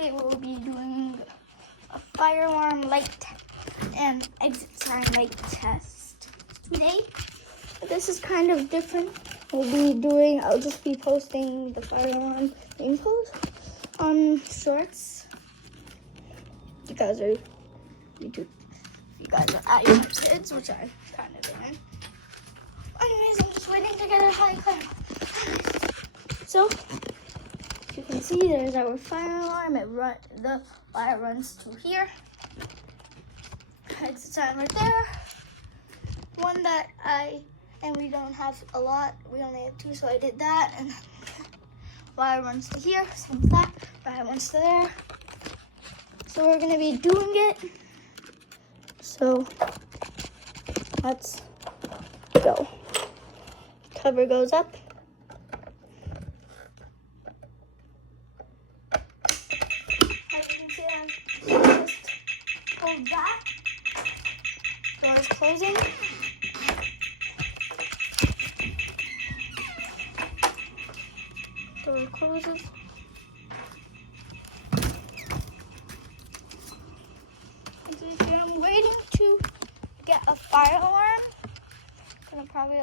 basically we'll be doing a fire alarm light and exit sign light test today. This is kind of different. I'll just be posting the fire alarm infos on shorts. You guys are YouTube. You guys are at your kids, which I kind of am. Anyways, I'm just waiting to get a high climb. So, as you can see, there's our fire alarm. The wire runs to here. Exit sign right there. One that and we don't have a lot. We only have 2, so I did that. And wire runs to here, same as that. Wire runs to there. So we're gonna be doing it. So let's go. Cover goes up. As you can see, I just hold that. Door is closing. Door closes. I'm waiting to get a fire alarm. I'm gonna probably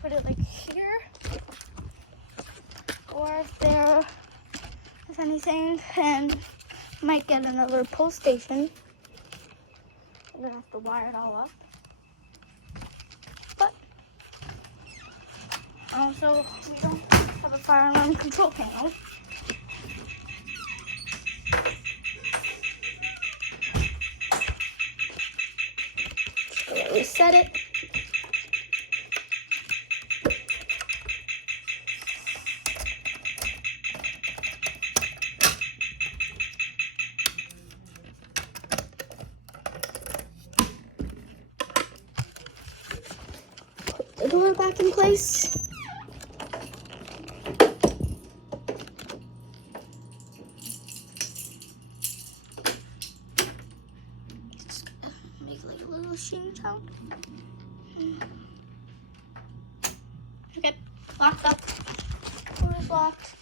put it like here, or if there is anything, and might get another pull station. I'm gonna have to wire it all up. But also, we don't have a fire alarm control panel. Reset it. Put the door back in place. Just make like a little shing sound. Okay, locked up. Door is locked.